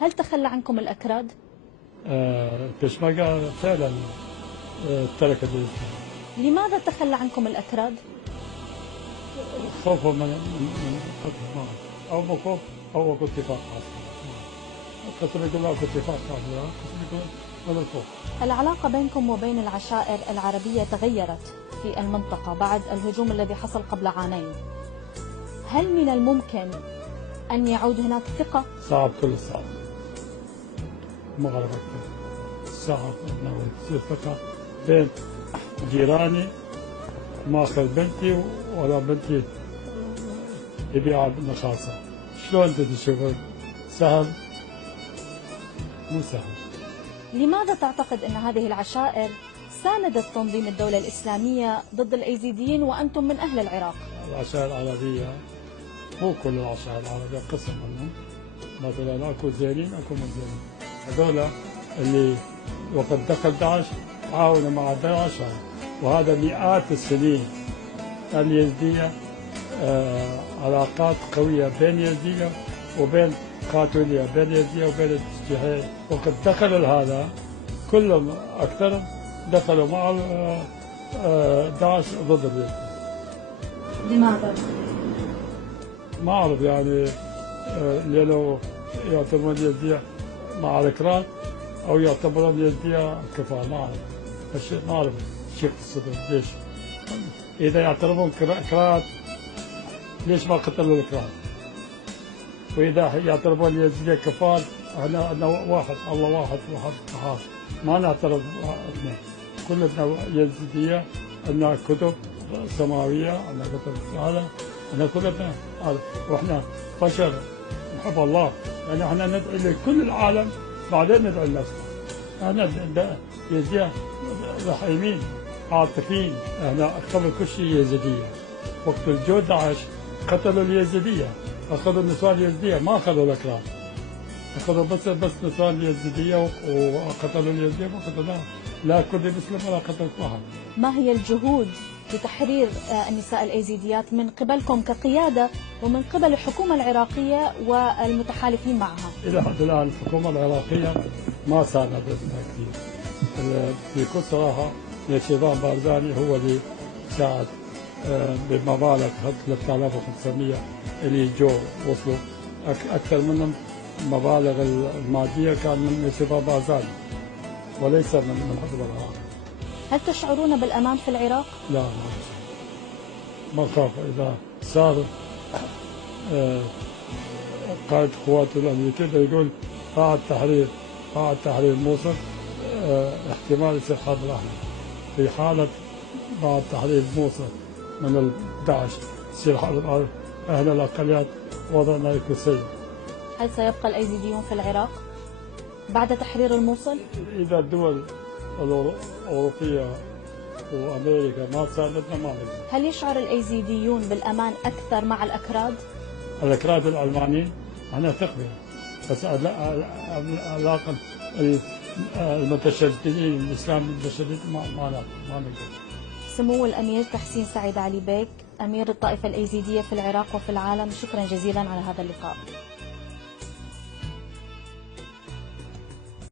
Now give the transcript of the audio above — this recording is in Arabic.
هل تخلى عنكم الأكراد؟ البشمركة فعلا تركت الإسلام. لماذا تخلى عنكم الأكراد؟ خوفا من قتل أو خوف أو اتفاق قسم يقول اكو اتفاق قسم يقول هذا الخوف. العلاقة بينكم وبين العشائر العربية تغيرت في المنطقة بعد الهجوم الذي حصل قبل عامين. هل من الممكن أن يعود هناك ثقة؟ صعب، كل صعب. مغرب صعب انه تصير ثقة بين جيراني، ماخذ بنتي ولا بنتي يبيعها بالنخاسة. شلون انت تشوفه؟ سهل؟ مو سهل. لماذا تعتقد أن هذه العشائر ساندت تنظيم الدولة الإسلامية ضد الأيزيديين وأنتم من أهل العراق؟ العشائر العربية مو كل العشائر العربية، قسم منهم. مثلا اكو زينين اكو مو زينين. هذول اللي وقت دخل داعش تعاونوا مع داعش، وهذا مئات السنين. اليزدية علاقات قوية بين يزدية وبين قاتلية، بين يزدية وبين الجهين. وقد دخلوا هذا كلهم أكثرهم دخلوا مع داعش ضد اليزدية. لماذا؟ ما أعرف يعني، لأنه يعتبرون اليزدية مع الأكراد أو يعتبرون اليزدية كفار. ما أعرف ما أعرف شو قصتهم ليش. إذا يعتبرون أكراد ليش ما قتلوا الأكراد؟ وإذا يعتبرون اليزدية كفار، احنا واحد، الله واحد واحد، ما نعترف اثنين. كلنا يزدية، عندنا كتب سماوية، عندنا كتب هذا، عندنا كلنا هذا، واحنا بشر نحب الله. يعني احنا ندعي لكل العالم بعدين ندعي لنفسنا. احنا يزدية رحيمين عاطفيين. احنا قبل كل شيء يزيدية. وقت الجو داعش قتلوا اليزيدية، اخذوا النسوان اليزيدية، ما اخذوا الاكراد. اخذوا بس نسوان اليزيدية وقتلوا اليزيدية ما قتلوها. لا كردي مسلم ولا قتلت واحد. ما هي الجهود لتحرير النساء الايزيديات من قبلكم كقيادة ومن قبل الحكومة العراقية والمتحالفين معها؟ الى حد الان الحكومة العراقية ما ساندتنا كثير. بكل صراحة نشيطان بارزاني هو اللي ساعد بمبالغ 3500 اللي جو وصلوا. اكثر منهم مبالغ الماديه كان من نشيطان بارزاني وليس من حزب العراق. هل تشعرون بالامان في العراق؟ لا، ما خاف. اذا صار قائد قوات الامريكيه يقول بعد تحرير موصل احتمال يصير حرب اهلي. في حاله بعد تحرير موصل من داعش يصير حرب اهل الاقليات، وضعنا يكون سيء. هل سيبقى الايزيديون في العراق بعد تحرير الموصل؟ اذا الدول الاوروبيه وامريكا ما ساعدتنا ما نقدر. هل يشعر الايزيديون بالامان اكثر مع الاكراد؟ الاكراد العلمانيين انا ثق بهم، بس علاقه المتشددين الاسلام المتشدد ما نقدر. سمو الامير تحسين سعيد علي بيك، امير الطائفه الايزيديه في العراق وفي العالم، شكرا جزيلا على هذا اللقاء.